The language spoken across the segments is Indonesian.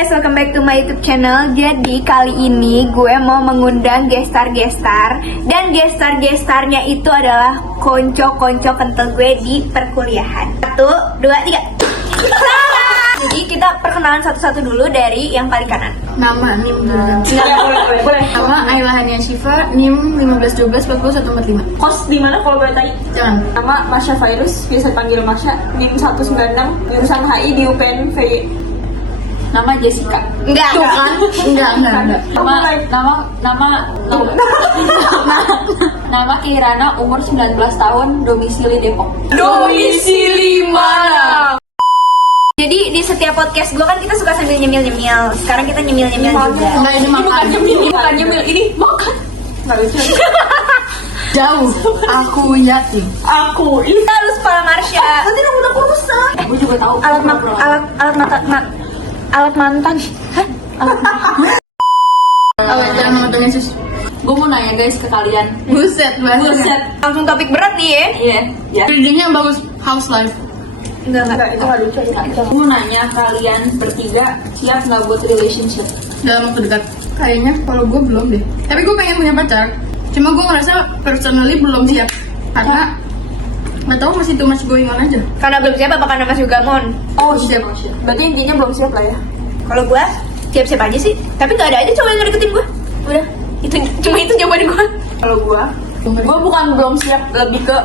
guys, welcome back to my YouTube channel. Jadi kali ini gue mau mengundang gestar-gestar. Dan gestar-gestarnya itu adalah konco-konco kental gue di perkuliahan. 1, 2, 3. Jadi kita perkenalan satu-satu dulu dari yang paling kanan. Nama NIM Boleh. Nama Ailahania Syifa, NIM 1512 4145. Kos di mana kalau boleh tanya? Jangan. Nama Masya Virus, biasa panggil Masya. NIM 196, jurusan HI di UPN VY. Nama Jessica. Enggak. Enggak. Nama Kirana, umur 19 tahun, domisili Depok. Domisili mana? Jadi di setiap podcast gue kan kita suka sambil nyemil-nyemil. Sekarang kita nyemil-nyemil juga. Enggak, ini makan. Bukan nyemil, ini makan. Nggak lucu. Jauh. Aku yatim. Aku ini Kita harus Pak Marsha. nanti udah urusan. Gue juga tahu. Alat mantan. Hah? Jangan nonton Yesus. Gue mau nanya guys ke kalian. Buset, Buset. Langsung topik berat nih ya. Iya. Ya. Readingnya bagus. House life. Enggak. Itu nggak lucu. Gue mau nanya kalian bertiga siap nggak buat relationship? Dalam waktu dekat. Kayaknya kalau gue belum deh. Tapi gue pengen punya pacar. Cuma gue ngerasa personally belum siap. Karena nggak tahu masih too much going on aja. Karena belum siap apa karena masih gamon? Oh siap. Berarti intinya belum siap lah ya. Kalau gue siap-siap aja sih. Tapi nggak ada aja cowok yang deketin gue. Udah. Cuma itu jawaban gue. Kalau gua bukan belum siap, lebih ke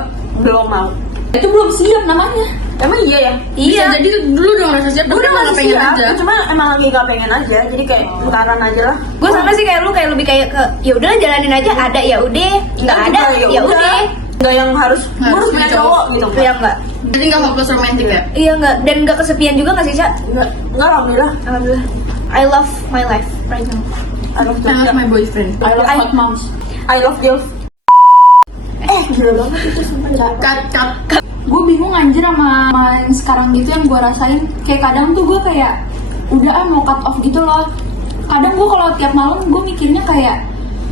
belum mau. Itu belum siap namanya. Emang iya ya? Bisa jadi dulu udah ngerasa siap, tapi Udah malah masih pengen siap, aja. cuma emang lagi gak pengen aja. Jadi kayak putaran aja lah. Gue sama sih kayak lu, kayak lebih kayak ke ya udah jalanin aja, ada ya udah, nggak ada ya udah. Nggak yang harus Harus punya punya cowok gitu. Iya enggak. Jadi nggak hopeless romantic ya? Iya enggak, dan enggak kesepian juga nggak sih, Cak? Enggak alhamdulillah. Alhamdulillah. I love my life right now. I love I love my boyfriend. I love hot moms. I love girls. Gila banget itu sumpah. Cut. Gue bingung anjir sama yang sekarang gitu yang gue rasain. Kayak kadang tuh gue kayak udah mau cut off gitu loh. Kadang gue kalau tiap malam gue mikirnya kayak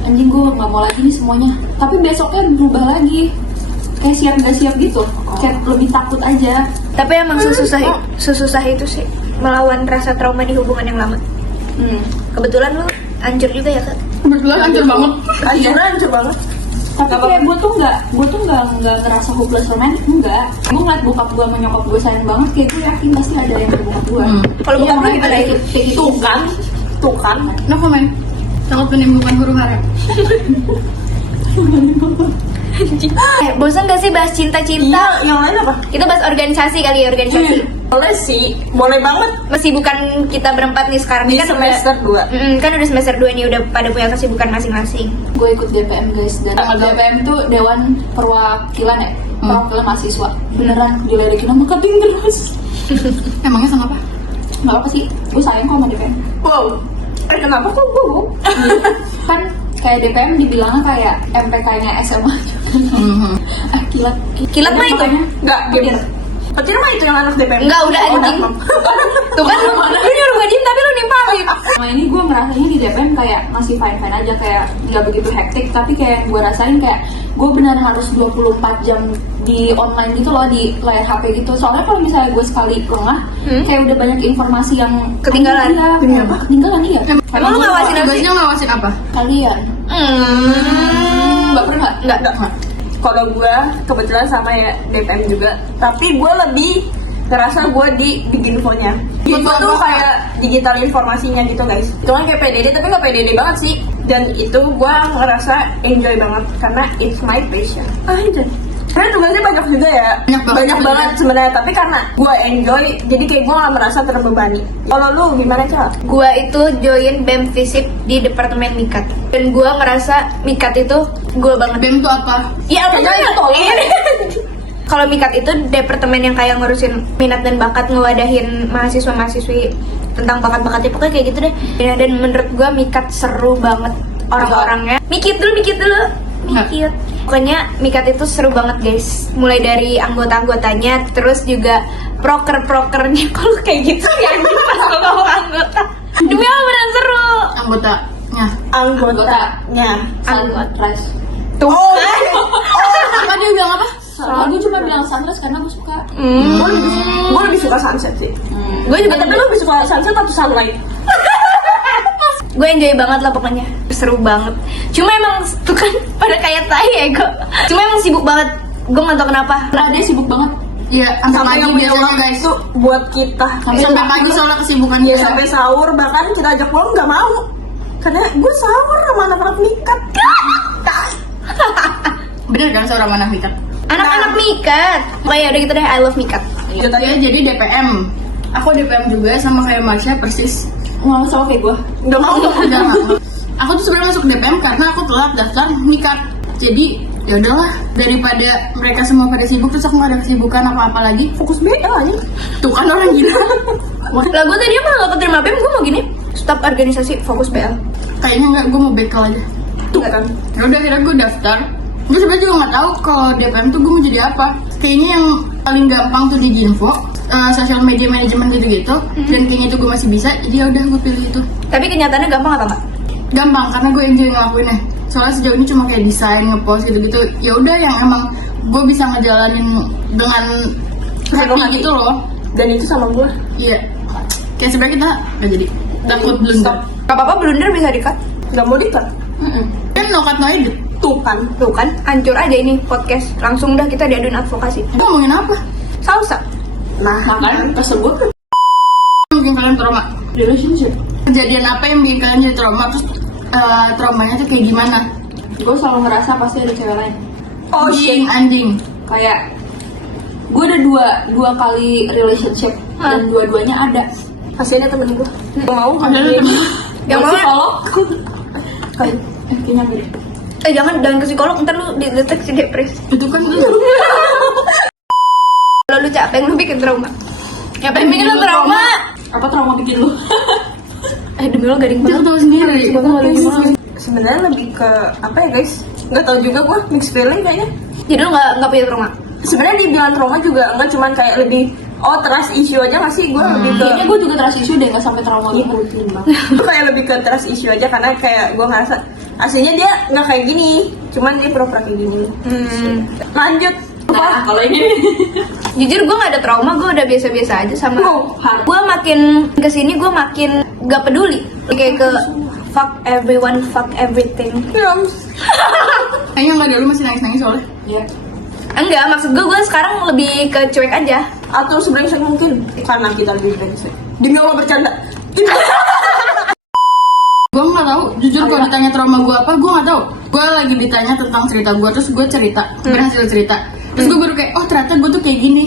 anjing gue nggak mau lagi nih semuanya. Tapi besoknya berubah lagi. Kayak siap gak siap gitu. Kayak lebih takut aja. Tapi emang sesusah itu sih melawan rasa trauma di hubungan yang lama. Kebetulan lu hancur juga ya, Kak? Kebetulan hancur banget. Hancur banget. Tapi kayak gue tuh nggak ngerasa hopeless romantic, enggak. Gue ngeliat bokap gue sama nyokap gue sayang banget, kayak gue yakin pasti ada yang berbokap gue. Kalau Iya, bokap lu makanya gimana itu? kayak gitu kan. Tuh kan. No comment. Sangat menimbulkan huru hara. Bosan gak sih bahas cinta-cinta? Iya, yang lain apa? Kita bahas organisasi kali ya, organisasi. Boleh sih, boleh banget. Masih bukan kita berempat nih sekarang Di kan semester 2. kan udah semester 2 nih, udah pada punya kesibukan masing-masing. Gue ikut DPM guys, dan DPM itu Dewan Perwakilan ya, perwakilan mahasiswa. Beneran diledekin sama kating terus. Emangnya sama apa? Gak apa sih, gue sayang kok sama DPM. Wow. Kenapa kok gue? Kan kayak DPM dibilangnya kayak MPK-nya SMA juga. Kilat. Kilat mah itu? Makanya, Enggak, Petir. Petir mah itu yang anak DPM. Enggak, udah anjing. Tuh kan lu nyuruh gue diem tapi lu nimpalin. Sama ini gue ngerasanya di DPM kayak masih fine-fine aja, kayak nggak begitu hektik, tapi kayak gue rasain kayak gue benar harus 24 jam di online gitu loh, di layar HP gitu. Soalnya kalau misalnya gue sekali lengah, kayak udah banyak informasi yang Ketinggalan. Iya, ketinggalan iya. Emang lu ngawasin apa sih? Tugasnya ngawasin apa? Kalian baper nggak? Enggak. Kalau gue kebetulan sama ya DPM juga, tapi gue lebih ngerasa gue di Biginfonya. Info tuh kayak digital informasinya gitu guys. Itu kan kayak PDD tapi nggak PDD banget sih. Dan itu gue ngerasa enjoy banget karena it's my passion. Aja. Karena tugasnya banyak juga ya. Banyak banget sebenarnya. Tapi karena gue enjoy, jadi kayak gue gak merasa terbebani. Kalau lu gimana Cak? Gue itu join BEM FISIP di Departemen Mikat. Dan gue ngerasa Mikat itu gue banget. BEM tuh apa? Iya, apa Kayaknya itu tolong. Kalau Mikat itu departemen yang kayak ngurusin minat dan bakat, ngewadahin mahasiswa-mahasiswi tentang bakat-bakatnya, pokoknya kayak gitu deh. Ya, dan menurut gue Mikat seru banget orang-orangnya. Mikir dulu. Pokoknya Mikat itu seru banget guys. Mulai dari anggota-anggotanya, terus juga proker-prokernya. Kalau kayak gitu ya pas kalau ngomong anggota. Demi Allah beneran seru. Anggotanya. Sangat fresh. Tuh. Apa dia bilang apa? Soalnya gue cuma bilang sunrise karena gue suka. Gue lebih suka sunset sih. Gue juga Tapi lu lebih suka sunset atau sunlight? gue enjoy banget lah pokoknya, seru banget. Cuma emang tuh kan pada kayak tai ya gue. Cuma emang sibuk banget, gue nggak tahu kenapa. Ada sibuk banget. Iya, Sampai sampai yang pagi punya biasanya uang guys. itu buat kita. Sampai pagi soalnya kesibukan Iya dia. sampai sahur, bahkan kita ajak pulang nggak mau. Karena gue sahur sama anak-anak mikat. Bener kan seorang anak nikah? Anak-anak mikat. Oh ya udah gitu deh, I love mikat. Ya, jadi DPM. Aku DPM juga sama kayak Marsha persis. Malah sama kayak gue. Nggak mau. Udah, aku tuh sebenarnya masuk DPM karena aku telat daftar nikah. Jadi ya udahlah, daripada mereka semua pada sibuk terus aku gak ada kesibukan apa-apa lagi. Fokus BL aja. Tuh kan orang gila. Lah gue tadi malah gak keterima BEM, gue mau gini, staf organisasi fokus BL. Kayaknya enggak, gue mau bekel aja. Tuh kan. Ya udah akhirnya gue daftar. Gue sebenarnya juga nggak tahu kalau DPM tuh gue mau jadi apa. Kayaknya yang paling gampang tuh di Ginfo, sosial media manajemen gitu-gitu. Dan kayaknya itu gue masih bisa, jadi ya udah gue pilih itu. Tapi kenyataannya gampang apa enggak? Gampang karena gue enjoy ngelakuinnya. Soalnya sejauh ini cuma kayak desain, ngepost gitu-gitu. Ya udah yang emang gue bisa ngejalanin dengan Penuh happy hati. gitu loh. Dan itu sama gue. Iya. Kayak sebenarnya kita nggak jadi takut blunder. Stop. Gak apa-apa, blunder bisa di-cut. Nggak mau dikat. Kan no cut no edit. Tuh kan. Tuh kan, hancur aja ini podcast. Langsung dah kita diaduin advokasi. Itu ngomongin apa? Salsa. Nah, Makanya kesel gue. Mungkin kalian trauma. Relationship. Kejadian apa yang bikin kalian jadi trauma? Terus traumanya tuh kayak gimana? Gue selalu ngerasa pasti ada cewek lain. oh shit. Anjing. Kayak gue ada dua kali relationship dan dua-duanya ada. Kasiannya temen gue. Gak mau kan? Ada temen. Yang Gue mau psikolog. Kayak Kayaknya beda. jangan ke psikolog, ntar lu dideteksi depresi. Itu kan lu. Kalau lu capek, lu bikin trauma. Apa yang bikin lu trauma? Apa trauma bikin lu? Demi lu garing Dia banget. tahu sendiri. sebenarnya lebih ke apa ya guys? Nggak tahu juga gue, mixed feeling kayaknya. Jadi lu nggak punya trauma? Sebenarnya dibilang trauma juga nggak cuman kayak lebih trust issue aja nggak sih? Gue lebih ke Kayaknya gue juga trust issue deh, nggak sampai trauma gitu. Gue kayak lebih ke trust issue aja karena kayak gue ngerasa aslinya dia nggak kayak gini, cuman dia pura-pura kayak gini. Lanjut. Nah, kalau ini Jujur gue gak ada trauma, gue udah biasa-biasa aja sama. Gue makin kesini gue makin gak peduli. Kayak ke fuck everyone, fuck everything. Kayaknya nggak ada, lu masih nangis-nangis soalnya. ya. Enggak, maksud gue sekarang lebih ke cuek aja. Atau sebrengsek mungkin karena kita lebih brengsek. Demi Allah bercanda. Gue nggak tahu, jujur kalau ditanya trauma gue apa, gue nggak tahu. Gue lagi ditanya tentang cerita gue, terus gue cerita, berhasil cerita. Terus gue baru kayak, oh ternyata gue tuh kayak gini.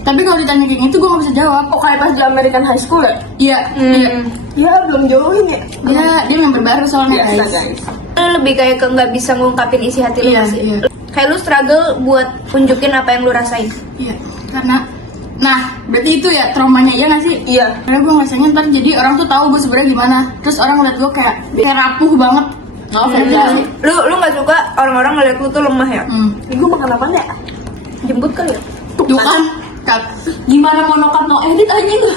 Tapi kalau ditanya kayak gitu, gue nggak bisa jawab. Oh kayak pas di American High School ya? Iya, iya. Ya belum join ya. Iya, dia member baru soalnya Biasa guys. guys. Lu lebih kayak ke gak bisa ngungkapin isi hati lu Iya, nggak sih? iya. Kayak lu struggle buat tunjukin apa yang lu rasain. Iya, karena, nah berarti itu ya traumanya, iya nggak sih? Iya. Karena gue ngerasanya ntar jadi orang tuh tahu gue sebenarnya gimana. Terus orang ngeliat gue kayak rapuh banget. Oh, fragile. Lu gak suka orang-orang ngeliat lu tuh lemah ya? Ini gue makan apa ya? Jemput kali ya? Tuh kan, Kak. Gimana mau nokat no edit aja tuh.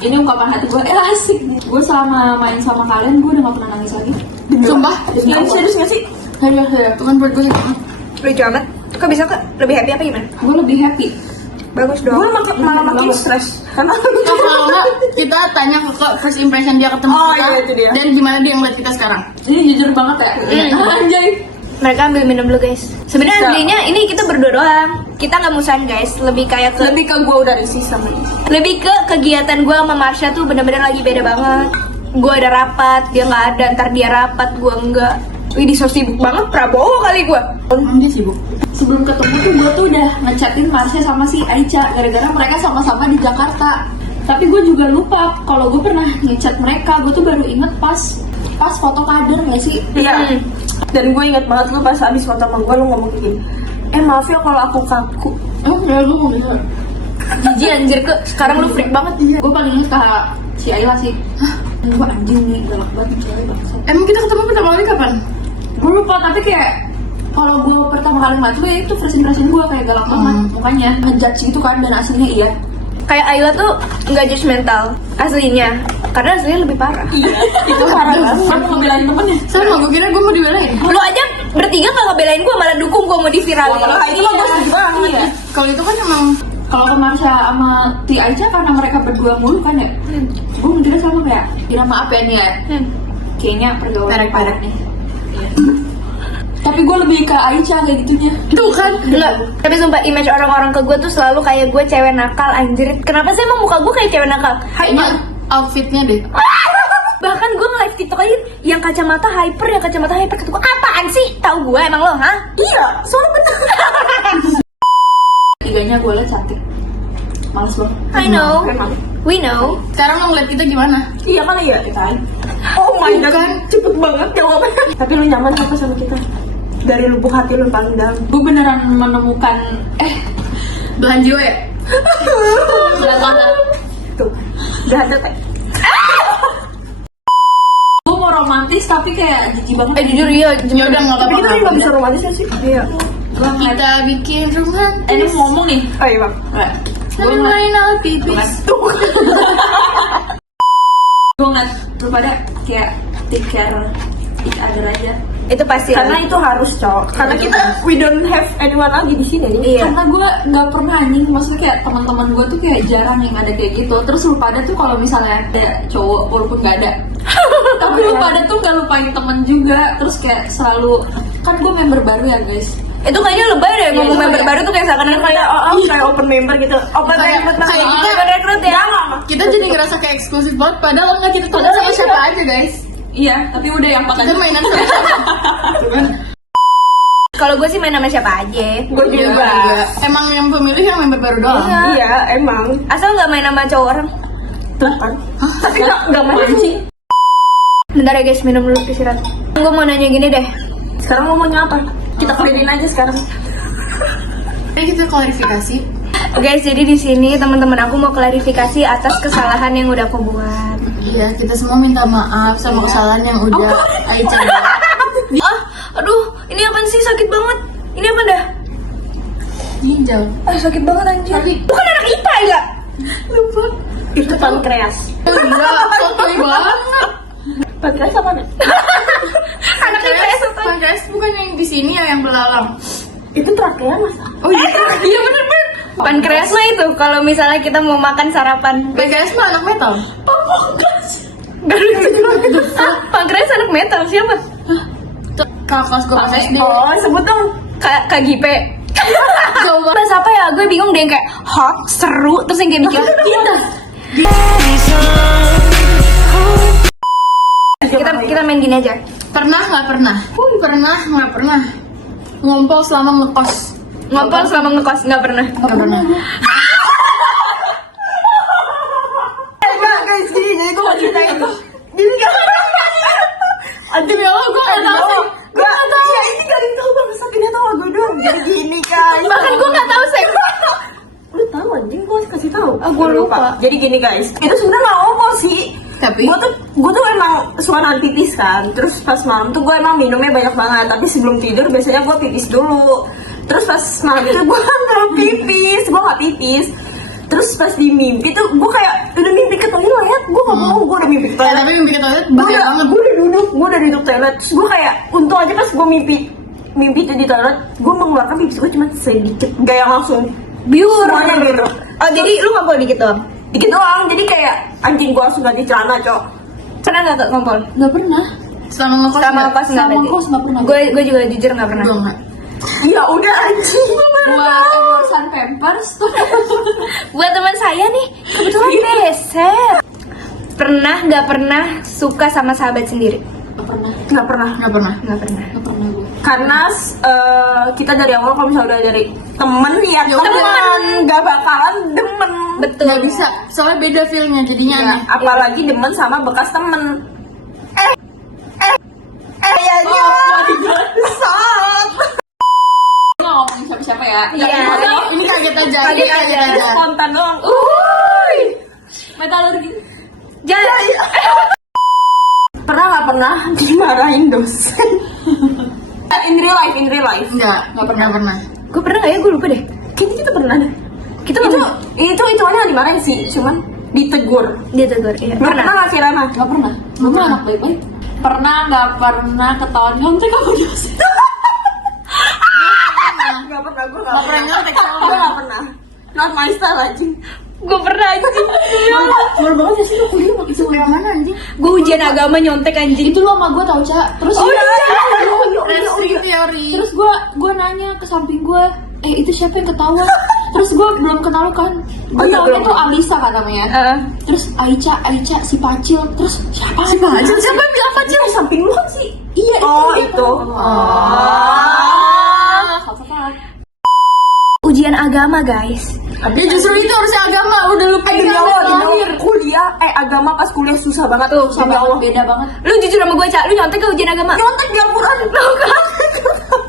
Ini ungkapan hati gue, asik. Gue selama main sama kalian, gue udah gak pernah nangis lagi. Sumpah. Yang serius nggak sih? Aduh, tuh kan buat gue sakit. Lucu amat. Kok bisa ke lebih happy apa gimana? Gue lebih happy. Bagus Gue dong. malah makin stres karena Kalau enggak, kita tanya ke first impression dia ketemu Oh, kita. iya, itu dia. Dan gimana dia ngeliat kita sekarang. Ini jujur banget ya. Anjay. Mereka ambil minum dulu guys. Sebenarnya Bisa. aslinya ini kita berdua doang. Kita nggak musan guys. Lebih kayak ke lebih ke gue udah risih sama dia. lebih ke kegiatan gue sama Marsha tuh bener-bener lagi beda banget. Gue ada rapat, dia nggak ada. Ntar dia rapat, gue enggak. Wih, so sibuk banget Prabowo kali gue. Emang dia sibuk. Sebelum ketemu tuh gue tuh udah ngechatin Marsha sama si Aicha gara-gara mereka sama-sama di Jakarta. Tapi gue juga lupa kalau gue pernah ngechat mereka. Gue tuh baru inget pas foto kader nggak sih? Iya. Dan gue inget banget lu pas abis foto sama gue lu ngomong kayak gini. Maaf ya kalau aku kaku. Oh, ya lu mau bisa. Jijik anjir ke. Sekarang lu freak banget. Gue paling inget ke si Ayla sih. Gue anjing nih galak banget cewek bangsa. Emang kita ketemu pertama kali kapan? Gue lupa tapi kayak kalau gue pertama kali ngeliat tuh ya itu first impression gue kayak galak banget mukanya ngejudge gitu kan dan aslinya iya. Kayak Ayla tuh nggak judgmental aslinya. Karena aslinya lebih parah. Iya. Itu parah banget. Kamu ngebelain temennya. Sama, gue kira gue mau dibelain. Lu aja bertiga nggak ngebelain gue, malah dukung gue mau diviralin. Wah, itu mah gue setuju banget. Iya. Kalau itu kan emang Kalau ke Marsha sama Ti Aicha karena mereka berdua mulu kan ya. Gue mikirnya sama kayak, kira maaf ya nih ya. Kayaknya pergaulan Perek-perek. nih. Iya. Tapi gue lebih ke Aicha kayak gitunya. Tuh kan, tapi sumpah image orang-orang ke gue tuh selalu kayak gue cewek nakal, anjir. Kenapa sih emang muka gue kayak cewek nakal? kayaknya outfitnya deh. Bahkan gue nge-live TikTok aja yang kacamata hyper kata gue, apaan sih? Tahu gue emang lo, hah? Iya, soalnya bener. Tiganya gue liat cantik. Males banget. I know, Emang. we know. Sekarang lo ngeliat kita gimana? Iya kan iya kan. Oh my god, Bukan. cepet banget jawabannya. Tapi lu nyaman apa sama kita? Dari lubuk hati lu paling dalam. Gue beneran menemukan Belahan jiwa ya? Tuh, gak ada teh. gue mau romantis tapi kayak jijik banget. Jujur iya, Ya udah nggak Tapi apa-apa. kita kan gak bisa romantis kan sih? Iya. Kita bikin romantis. Ini ngomong nih. Oh iya bang. Gue ngeliat Main out pipis. gue ngeliat lu pada kayak take care each other aja. itu pasti. Karena itu harus cowok. Karena kita we don't have anyone lagi di sini nih. Iya. Karena gue nggak pernah anjing, maksudnya kayak teman-teman gue tuh kayak jarang yang ada kayak gitu. Terus lu pada tuh kalau misalnya ada cowok walaupun nggak ada, tapi lu pada tuh nggak lupain temen juga. Terus kayak selalu kan gue member baru ya guys. Itu kayaknya lebay deh ngomong Iya, member iya. baru tuh kayak seakan-akan kayak Kayak open member gitu. Open Kayak- rekrut banget. kayak kita- open recruit ya. Kita jadi ngerasa kayak eksklusif banget. Padahal enggak, kita temen sama siapa aja guys. Iya, tapi udah yang pakai. Kita mainan sama siapa. Tuh kan? Kalau gue sih main sama siapa aja. Gue juga. Emang yang pemilih yang member baru doang. Iya. Iya, emang. Asal nggak main sama cowok orang. Tuh kan. Tapi gak mancing. Bentar ya guys, minum dulu istirahat. Gue mau nanya gini deh. Sekarang ngomongnya apa? Kita clearin aja sekarang. Jadi kita klarifikasi. Guys, jadi di sini teman-teman aku mau klarifikasi atas kesalahan yang udah aku buat. Iya, kita semua minta maaf sama kesalahan yang udah Aicha buat. Aduh, ini apa sih, sakit banget. Ini apa dah? Ginjal. Sakit banget anjir. Bukan anak IPA ya? Lupa. Itu pankreas. Oh iya, sotoy banget. Pankreas apa nih? Anak IPS apa? Pankreas bukan yang di sini ya, yang belalang. Itu trakea mas. Oh iya, iya bener-bener. Pankreas mah itu kalau misalnya kita mau makan sarapan. Pankreas mah anak metal. Gak lucu. Pankreas anak metal siapa? Kakak kelas gue pas SD. Oh, sebut dong. Kak Gipe. Coba. Bahas apa ya? Gue bingung deh, yang kayak hot, seru, terus yang kayak mikir kita. Kita main gini aja. Pernah nggak pernah? Pernah nggak pernah? Ngompol selama ngekos. Ngobrol selama ngekos nggak pernah. Nggak pernah. Enggak guys, gini jadi gue mau ceritain itu. Jadi gak Aduh ya Allah, gue nggak tahu sih. Gue gak tau. Ya ini gak ada yang tau bang. Sakitnya tau gue doang. Jadi gini guys. Bahkan gue nggak tahu seks. Lu tahu anjing, gue kasih tahu. Gua lupa. Jadi gini guys, itu sebenarnya nggak ngomong sih. Tapi Gue tuh emang suka nahan pipis kan. Terus pas malam tuh gue emang minumnya banyak banget. Tapi sebelum tidur biasanya gue pipis dulu. Terus pas malam itu gue belum pipis, gue nggak pipis. Terus pas di mimpi tuh gue kayak udah mimpi ke toilet, gue nggak mau, gue udah mimpi ke toilet. tapi mimpi ke toilet Gue bahaya banget. udah duduk toilet. Terus gue kayak untung aja pas gue mimpi itu di toilet, gue mengeluarkan pipis gue cuma sedikit, gak yang langsung Biur. semuanya gitu. Oh, jadi lu ngompol dikit doang? Dikit doang, jadi kayak anjing gue langsung ganti celana cok. Pernah nggak ke ngompol? Nggak pernah. Selama ngekos Sama nggak? ngekos nggak Sama berarti? ngekos nggak pernah. Gue juga jujur nggak pernah. Gue nggak. Ya udah anjing. Buat endorsean Pampers tuh. Buat teman saya nih, kebetulan beser. Pernah nggak pernah suka sama sahabat sendiri? Nggak pernah. Nggak pernah. Nggak pernah. Nggak pernah. Nggak pernah gue. Karena kita dari awal kalau misalnya udah dari temen ya temen, gak bakalan demen. Betul. Nggak bisa. Soalnya beda feelnya jadinya Ya, aneh. apalagi demen sama bekas temen. Kayaknya saat. Nggak ngomongin siapa-siapa ya. Iya. Ini kaget aja. Ini Kaget kaget aja, aja. spontan doang. Metalurgi. Jangan. Pernah nggak pernah dimarahin dosen? In real life. Nggak pernah. Gue pernah nggak ya? Gue lupa deh. Kayaknya kita pernah deh. Kita Itu nggak dimarahin sih, cuman ditegur. dia tegur. Iya. Pernah nggak sih Rana? Nggak pernah. Gue mah anak baik-baik. Pernah nggak pernah ketahuan nyontek sama dosen. Nggak pernah nyontek Gue soalnya. gak pernah. Not my style anjing. Gue pernah anjing. Baru banget ya sih lu kuliah pakai cewek yang mana anjing? Gue ujian agama nyontek anjing. Itu lo sama gue tau Ca. Terus Restri teori. terus gue nanya ke samping gue, itu siapa yang ketawa? Terus gue belum kenal kan. Gue taunya tuh Alisa kan namanya. Terus Aica si Pacil. Terus siapa? Si Pacil, siapa yang bilang Pacil? Samping lu kan sih. Iya Oh dia itu. Ujian agama guys. Ya justru itu harusnya agama. Udah lu Demi pegang Allah, dari demi lahir. Allah. Kuliah, agama pas kuliah susah banget tuh. sama Demi Allah. beda banget. Lu jujur sama gue, Cak, lu nyontek ke ujian agama? Nyontek di Al-Quran.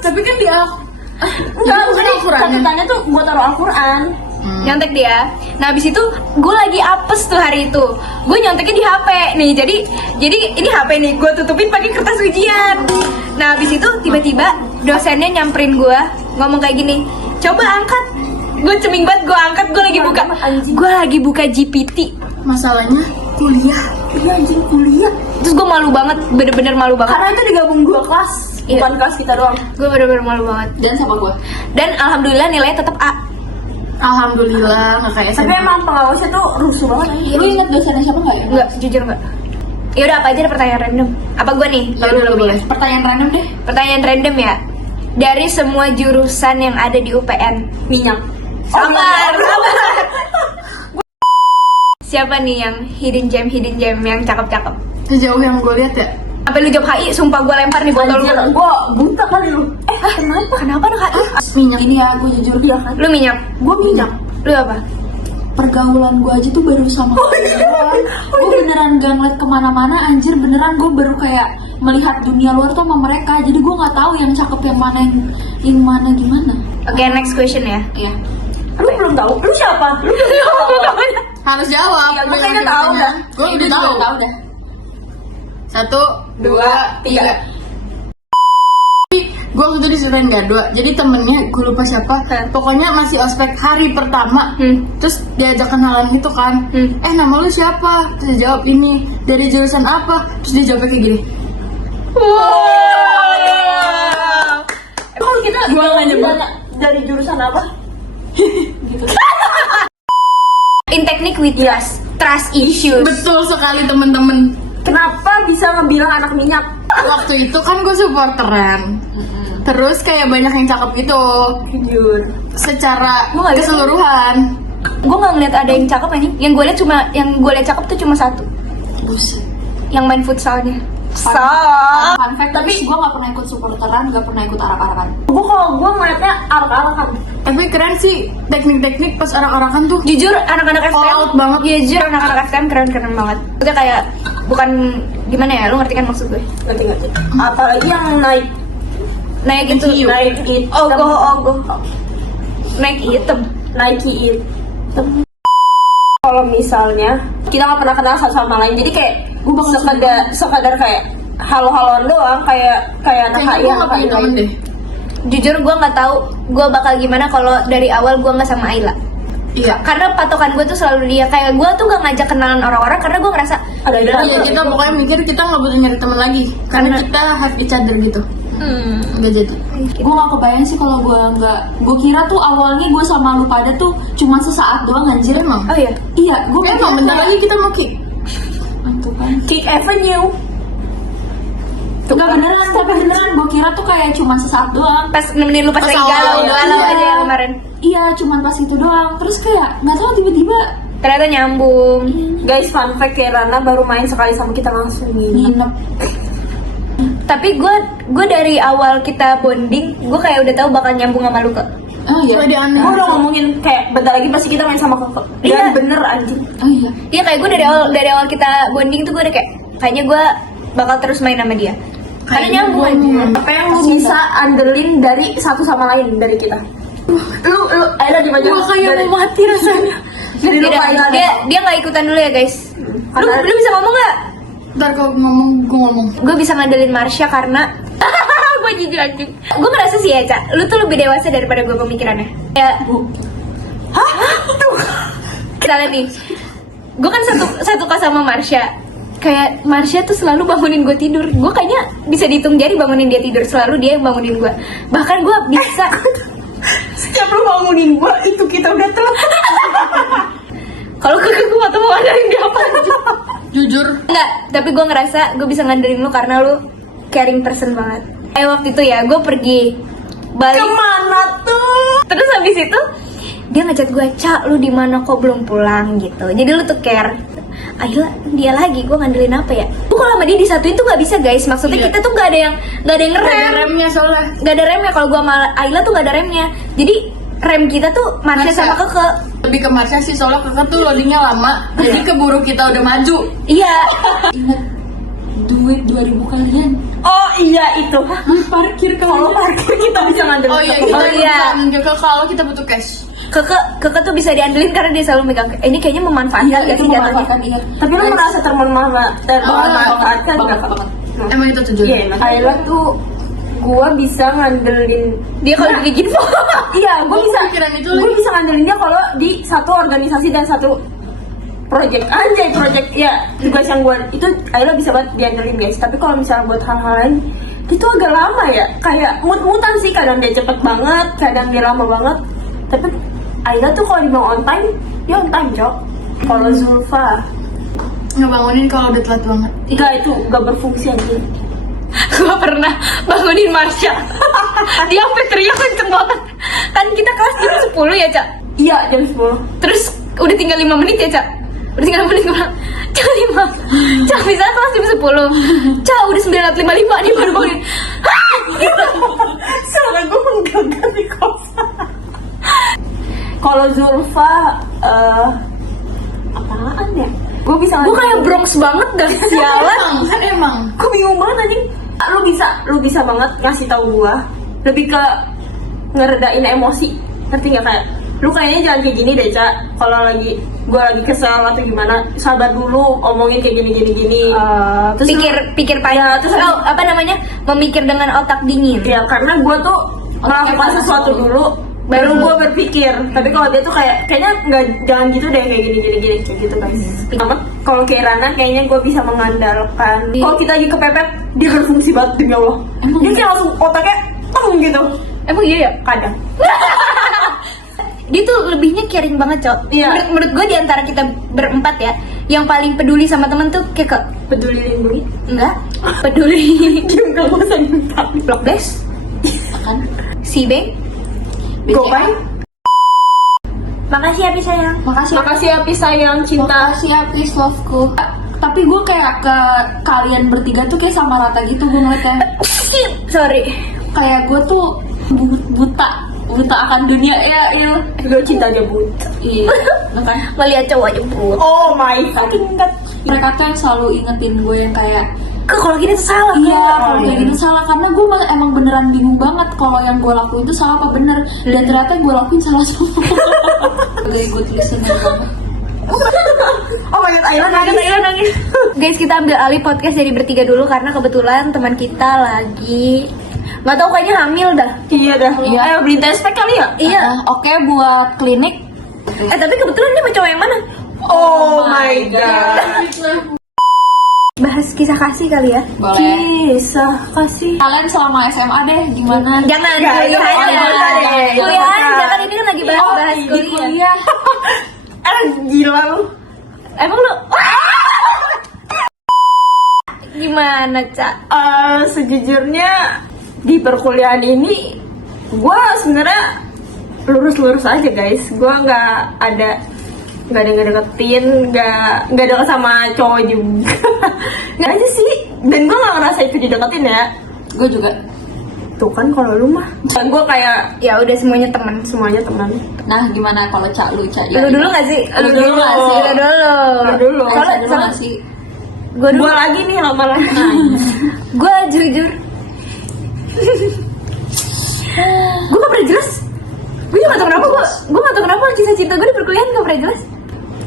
Tapi kan dia Enggak, bukan jadi Al-Qurannya. catatannya tuh gue taruh Al-Quran. Nyontek dia. Nah abis itu gue lagi apes tuh hari itu. Gue nyonteknya di HP nih. Jadi ini HP nih. Gue tutupin pakai kertas ujian. Nah abis itu tiba-tiba dosennya nyamperin gue ngomong kayak gini. Coba angkat. Gue ceming banget. Gue angkat. Gue lagi buka GPT. Masalahnya kuliah. Iya anjing kuliah. Terus gue malu banget. Bener-bener malu banget. Karena itu digabung 2 kelas. Iya. Bukan kelas kita doang. Gue bener-bener malu banget. Dan sama gue. Dan alhamdulillah nilainya tetap A. Alhamdulillah nggak kayak Tapi SMA. emang pengawasnya tuh rusuh banget anjing. Lu inget dosennya siapa nggak ya? Enggak, jujur enggak. Ya udah apa aja ada pertanyaan random. Apa gue nih? Lalu boleh. Pertanyaan random deh. Pertanyaan random ya. Dari semua jurusan yang ada di UPN. Minyak. Sabar. Siapa nih yang hidden gem yang cakep-cakep? Sejauh yang gue lihat ya. Sampai lu jawab HI, sumpah gue lempar nih botol Anjir, lu. gue buta kali lu. Kenapa? Kenapa anak HI? Minyak. Ini ya gue jujur. Iya kan? Lu minyak. Gue minyak. Lu apa? Pergaulan gue aja tuh baru sama gue beneran gak ngeliat kemana-mana anjir, beneran gue baru kayak melihat dunia luar tuh sama mereka, jadi gue nggak tahu yang cakep yang mana gimana. Oke, next question ya. Iya. Lu belum tahu? Lu siapa? Lu belum tahu. Harus jawab. Iya, gue kayaknya tahu dah. Gue udah tahu. Tahu dah. 1, 2, 3. Gue waktu itu disuruhin gadua. Jadi temennya gue lupa siapa. Pokoknya masih ospek hari pertama. Terus diajak kenalan gitu kan. Nama lu siapa? Terus dia jawab ini. Dari jurusan apa? Terus dia jawabnya kayak gini. Kalau kita Gua nggak nyebut. dari jurusan apa? In teknik with trust issues. Betul sekali temen-temen. Kenapa bisa ngebilang anak minyak? Waktu itu kan gue supporteran. Terus kayak banyak yang cakep gitu. Jujur. Secara Gua nggak lihat. keseluruhan. Gue nggak ngeliat ada yang cakep ini. Yang gue lihat cakep tuh cuma satu. Buset. Yang main futsalnya. Fun fact, tapi gue gak pernah ikut supporteran, gak pernah ikut arak-arakan. Kalau gue ngeliatnya arak-arakan. Tapi keren sih teknik-teknik pas arak-arakan tuh. Jujur anak-anak STM All out banget. Iya jujur anak-anak STM keren-keren banget. Maksudnya kayak bukan gimana ya, lu ngerti kan maksud gue? Ngerti. Apalagi yang naik Naik itu, Hiu. naik hitam. ogoh. Naik hitam. Nike hitam. Kalau misalnya kita nggak pernah kenal satu sama lain, jadi kayak sekadar kayak halo-haloan doang, kayak anak Kayaknya HI gue yang gak punya temen deh. Jujur gue nggak tahu gue bakal gimana kalau dari awal gue nggak sama Ayla. Iya. Karena patokan gue tuh selalu dia. Kayak gue tuh gak ngajak kenalan orang-orang karena gue ngerasa Ada "Udah lah, Iya, kita pokoknya mikir kita gak butuh nyari temen lagi. Karena kita have each other gitu. Gak jadi. Gue gak kebayang sih kalau gue nggak. Gue kira tuh awalnya gue sama lu pada tuh cuma sesaat doang anjir. Emang? Oh iya. Iya, gue Kan emang bentar lagi kita mau kick. Itu kan. Kick Avenue. Enggak beneran, tapi beneran gue kira tuh kayak cuma sesaat doang. Pas nemenin lu pas Pas lagi awal, galau iya. aja yang kemarin. Iya, cuman pas itu doang. Terus kayak nggak tahu tiba-tiba Ternyata nyambung. Guys, fun fact kayak Rana baru main sekali sama kita langsung nginep. Tapi gue dari awal kita bonding, gue kayak udah tahu bakal nyambung sama lu kok. Oh iya. Cuma dia aneh. Gue udah ngomongin kayak bentar lagi pasti kita main sama Koko. Dan Iya. bener anjing. Oh iya. Iya kayak gue dari awal kita bonding tuh gue udah kayak kayaknya gue bakal terus main sama dia. Karena Kayaknya nyambung gua aja. mau- Apa yang lu bisa andelin dari satu sama lain dari kita? Lu Ayla di baju. Gua kayak mau mati rasanya. Jadi lu Dia Ayla. dia nggak ikutan dulu ya guys. Lu bisa ngomong nggak? Ntar kalau ngomong, gue ngomong. Gue bisa ngandelin Marsha karena gue jujur anjing. Gue ngerasa sih ya Cak, lu tuh lebih dewasa daripada gue pemikirannya. Ya, misalnya nih, gue kan satu kelas sama Marsha. Kayak Marsha tuh selalu bangunin gue tidur. Gue kayaknya bisa dihitung jari bangunin dia tidur. Selalu dia yang bangunin gue. Bahkan gue bisa Setiap lu bangunin gue, itu kita udah telat. Kalau kakak gue atau mau ngandelin dia apa? Jujur, Enggak, tapi gue ngerasa gue bisa ngandelin lu karena lu caring person banget. Waktu itu ya, gue pergi balik. Kemana tuh? Terus habis itu dia ngechat gue, Cak, lu di mana kok belum pulang gitu. Jadi lu tuh care. Ayolah, dia lagi, gue ngandelin apa ya? Gue kalau sama dia disatuin tuh nggak bisa guys. Maksudnya Iya. kita tuh nggak ada yang gak ada ngerem, remnya soalnya. nggak ada remnya. Kalau gue sama Ayla tuh nggak ada remnya. Jadi rem kita tuh Marsha Marsha. sama Keke. Lebih ke Marsha sih, soalnya kakak tuh loadingnya lama. Jadi keburu kita udah maju. Iya. Ingat duit 2000 kalian. Oh iya itu. Duit parkir Kalau kalian. parkir kita bisa ngandelin. Oh iya, kita Oh, iya. juga kalau kita butuh cash. Keke tuh bisa diandelin karena dia selalu megang. Ini kayaknya memanfaatkan Iya, gak itu sih jatuhnya? memanfaatkan iya. Tapi lu merasa termanfaatkan banget, nggak? banget. Emang itu tujuan. Iya, Ayla tuh gua bisa ngandelin Dia kalau bikin iya, gue bisa pikiran itu gue lagi. bisa ngandelin dia kalau di satu organisasi dan satu project ya tugas yang gue itu Ayla bisa banget diandelin guys. Tapi kalau misalnya buat hal-hal lain itu agak lama ya, kayak mut-mutan sih, kadang dia cepet banget, kadang dia lama banget. Tapi Ayla tuh kalau dibilang on time, dia on time, Cok. Kalau Zulfa Ngebangunin kalau udah telat banget. enggak, itu gak berfungsi aja. Gue pernah bangunin Marsha. Dia sampai teriak kenceng banget. Kan kita kelas jam 10 ya, Cak. Iya, jam 10. Terus udah tinggal 5 menit ya, Cak. Udah tinggal 5 menit, gue bilang, Cak 5. Cak, misalnya kelas jam 10. Cak, udah 9.55, dia baru bangunin. Soalnya gue mengganggu di kosan. Kalau Zulfa, apaan ya? Gue bisa Gue kayak Bronx banget dah, sialan. Kan emang. Gue bingung banget anjing. Lu bisa banget ngasih tahu gue. Lebih ke ngeredain emosi. Ngerti gak, kayak lu kayaknya jangan kayak gini deh, Cak. Kalau gue lagi kesel atau gimana, sabar dulu, omongin kayak gini. Terus Pikir panjang. Terus apa namanya? Memikir dengan otak dingin. ya karena gue tuh melakukan sesuatu dulu baru gue berpikir. Tapi kalau dia tuh kayaknya nggak, jangan gitu deh, kayak gini kayak gitu guys. Sama kalau Kirana kayaknya gue bisa mengandalkan. Kalau kita lagi kepepet, dia berfungsi banget demi Allah. Dia kayak langsung otaknya teng gitu. Emang iya ya? Kadang. Dia tuh lebihnya caring banget, Cok. Iya. Menurut gue di antara kita berempat ya, yang paling peduli sama temen tuh Keke. Peduli lindungi. Enggak? Peduli. Dia nggak bosan minta. Blok Bless, Kan? si Beng. Gopay. Makasih Api sayang. Makasih. Makasih Api sayang, cinta. Makasih ya, please loveku. Tapi gue kayak ke kalian bertiga tuh kayak sama rata gitu gue ngeliatnya. Sorry. Kayak gue tuh buta akan dunia ya. Gue cinta dia but. Iya. Kan? Melihat cowok jemput. Oh my fucking god. Mereka tuh yang selalu ingetin gue yang kayak Kalau gini tuh salah. iya Kak. kalau kayak gitu salah, karena gue emang beneran bingung banget kalau yang gue lakuin itu salah apa bener, dan ternyata yang gue lakuin salah semua. Sebagai good listener banget. Oh my god, Ayla nangis. Guys, kita ambil alih podcast jadi bertiga dulu karena kebetulan teman kita lagi nggak tahu kayaknya hamil dah. Iya dah. Iya. Ayo beli tespek kali ya. Iya. Oke, buat klinik. Tapi kebetulan dia sama cowok yang mana? Oh my god. Bahas kisah kasih kali ya. Boleh. Kisah kasih. Kalian selama SMA deh gimana? Jangan Ya, itu kuliah bukan aja. bahas deh. Itu Kuliah bukan. aja kan ini kan lagi bahas Di kuliah. kuliah. Gila lu. Emang lu gimana, Cak? Sejujurnya di perkuliahan ini gue sebenarnya lurus-lurus aja guys. Gue nggak ada ngedeketin, nggak deket sama cowok juga. Nggak aja sih. Dan gue nggak ngerasa itu dideketin ya. Gue juga. Tuh kan kalau lu mah. Gue kayak Ya udah semuanya teman. semuanya teman. Nah, gimana kalau Cak lu, Cak? Lu dulu nggak sih? Lu dulu. nggak sih? Lu dulu. Lu dulu. Kalau dulu sama nggak sih? gue dulu. Gue lagi nih lama-lama. Gue jujur. Gue gak pernah jelas. Gue juga gak tau kenapa gue gak tau kenapa kisah cinta gue di perkuliahan gak pernah jelas.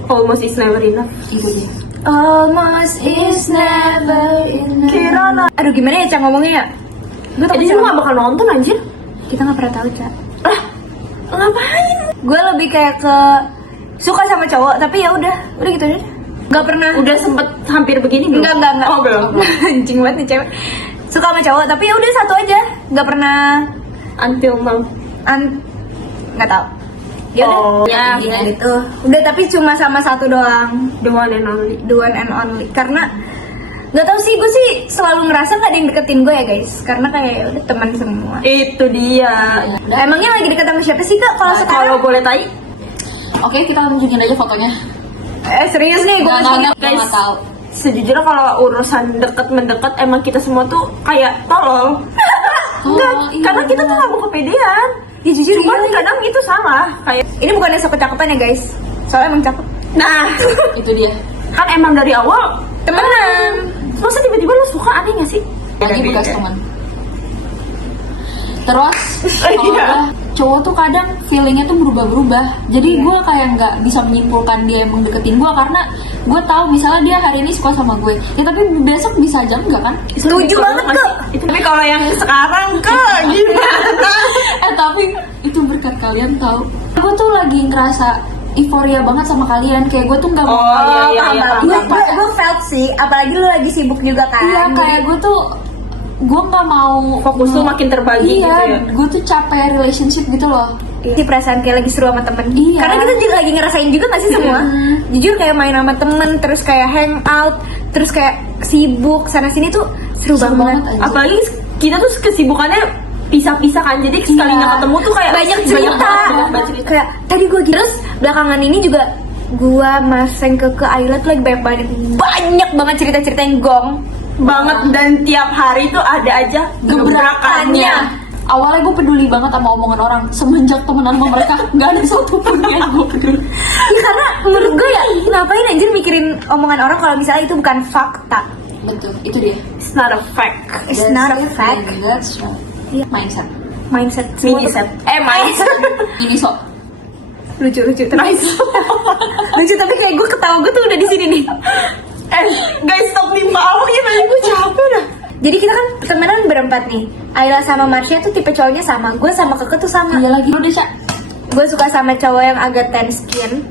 Almost is never enough. Itu dia. Almost is never enough. Kirana. Aduh gimana ya Cak ngomongnya ya? Gue Jadi lu gak bakal nonton anjir. Kita gak pernah tahu Cak. Ngapain? Gue lebih kayak ke suka sama cowok tapi ya udah gitu aja. Gak pernah. Udah sempet hampir begini belum? Enggak. Oh belum. Anjing banget nih cewek. Suka sama cowok tapi ya udah satu aja. Gak pernah Until now. nggak tahu. Ya Oh, udah, ya. gitu. Udah, tapi cuma sama satu doang, The one and only. the one and only. Karena nggak tahu sih, gue sih selalu ngerasa nggak ada yang deketin gue ya guys. Karena kayak ya udah teman semua. Itu dia. Emangnya lagi deket sama siapa sih kak? Kalau sekarang? Kalau boleh tahu, Oke, kita tunjukin aja fotonya. Serius nih, gue Nggak guys. nggak tahu. sejujurnya kalau urusan deket mendekat emang kita semua tuh kayak tolol. Enggak, iya, karena kita tuh nggak mau kepedean. Ya jujur, Cuman iya. kadang itu salah. Kayak, Ini bukannya sok kecapepan ya guys, soalnya emang cakep. nah, Itu dia. kan emang dari awal Temenan. masa tiba-tiba lu suka, aneh gak sih? Lagi bekas teman. Terus Iya. kalau udah, cowok tuh kadang feelingnya tuh berubah-berubah. Jadi gue kayak nggak bisa menyimpulkan dia emang deketin gue karena gue tahu misalnya dia hari ini suka sama gue, ya tapi besok bisa aja enggak kan? Setuju banget kak. Tapi kalau yang sekarang ke gimana? Tapi itu berkat kalian tahu. Gue tuh lagi ngerasa euforia banget sama kalian, kayak gue tuh nggak mau. Oh, iya, iya, Gue iya. felt sih, apalagi lu lagi sibuk juga kan. Iya, kayak gue tuh gue nggak mau Fokus lu makin terbagi iya, gitu ya. gue tuh capek relationship gitu loh. si perasaan kayak lagi seru sama temen. Iya. Karena kita juga lagi ngerasain juga gak sih semua? Jujur kayak main sama temen, terus kayak hangout, terus kayak sibuk sana sini tuh seru Seru banget. banget, anjir. Apalagi kita tuh kesibukannya pisah-pisah kan, jadi sekali Iya. nggak ketemu tuh kayak Banyak cerita. banyak cerita. Kayak tadi gue terus belakangan ini juga gue maseng ke Ayla tuh lagi banyak banget cerita-cerita yang gong. Banget, dan tiap hari tuh ada aja gebrakannya. Awalnya gue peduli banget sama omongan orang. Semenjak temenan sama mereka nggak ada satu pun yang gue peduli. Ya, karena menurut gue ya ngapain anjir mikirin omongan orang kalau misalnya itu bukan fakta. Betul, itu dia. It's not a fact. It's That's not a it, fact. and that's right. Iya. Mindset. Mindset Mini set. Mindset. Ini sok. lucu Nice. lucu tapi kayak gue ketawa gue tuh udah di sini nih. Guys, stop nih mau ya, nanti gue capek dah. Jadi kita kan temenan berempat nih. Ayla sama Marsha tuh tipe cowoknya sama. Gue sama Keke tuh sama. Iya lagi udah Cak. Gue suka sama cowok yang agak tan skin,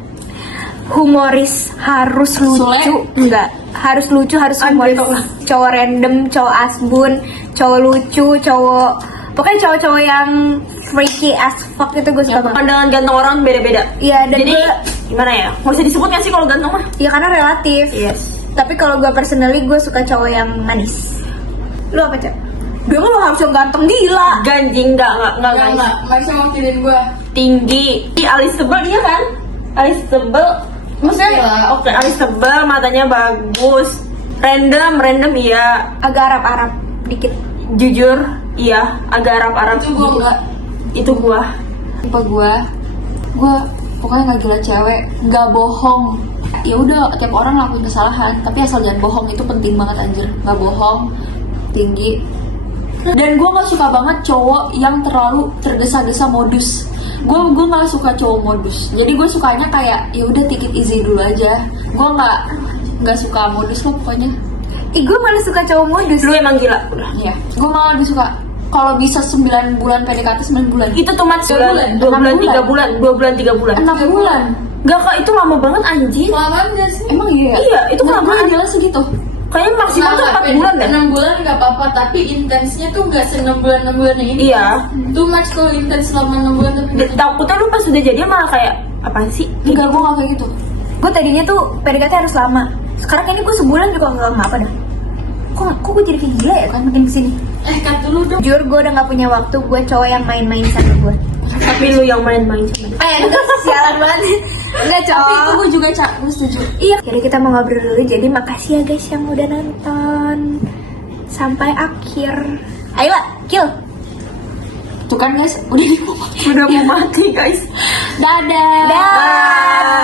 humoris, harus lucu. Sule. Enggak, harus lucu, harus humoris. Cowok random, cowok asbun, cowok lucu, cowok pokoknya cowok-cowok yang freaky as fuck itu gue suka banget. Pandangan ganteng orang beda-beda. Iya, dan Jadi gue gimana ya? Nggak usah disebut nggak sih kalau ganteng mah? ya karena relatif. Yes. Tapi kalau gue personally gue suka cowok yang manis. Lu apa, Cak? Dia mah harus yang ganteng gila. Ganjing nggak guys. Marsha wakilin gue. Tinggi. Alis tebal iya kan? Alis tebal. Maksudnya Iya. oke, alis tebal, matanya bagus. Random iya. Agak Arab-Arab dikit. Jujur iya, agak Arab-Arab. Itu gue enggak. Itu gua. Tipe gue pokoknya nggak gila cewek, nggak bohong. Ya udah, tiap orang lakuin kesalahan, tapi asal jangan bohong, itu penting banget anjir. Nggak bohong, tinggi. Dan gue nggak suka banget cowok yang terlalu tergesa-gesa modus. Gue nggak suka cowok modus. Jadi gue sukanya kayak ya udah take it easy dulu aja. Gue nggak suka modus loh pokoknya. Ih, gue malah suka cowok modus. Lu emang gila. Udah. Iya, gue malah lebih suka kalau bisa 9 bulan PDKT 9 bulan. Itu tuh mat 2 bulan, 2 bulan 6 3 bulan, 2 bulan 3 bulan. 6 bulan. Gak kak, itu lama banget anjing. Kelamaan gak sih? Emang iya? Iya, itu Enam kelamaan. bulan jelas segitu. Kayaknya maksimal tuh 4 bulan deh. 6 bulan nggak apa-apa, tapi intensnya tuh nggak se-6 bulan yang ini. Iya. Too much kalau intens selama 6 bulan tapi nggak Takutnya lu pas udah jadian malah kayak apaan sih? Enggak, gue gak kayak gitu. Gue tadinya tuh PDKT harus lama. Sekarang ini gue sebulan juga nggak lama apa dah. Kok gue jadi kayak gila ya kan makin kesini. cut dulu dong. Jujur gue udah nggak punya waktu. Gue cowok yang main-main sama gue. Tapi lu yang main-main sama dia. Enggak, sialan banget. Enggak Tapi itu cowok. gue juga Cak, gue setuju. Iya. Jadi kita mau ngobrol dulu. Jadi makasih ya guys yang udah nonton sampai akhir. Ayo, kill. Tuh kan guys, udah di Udah mau mati guys. Dadah. Dah.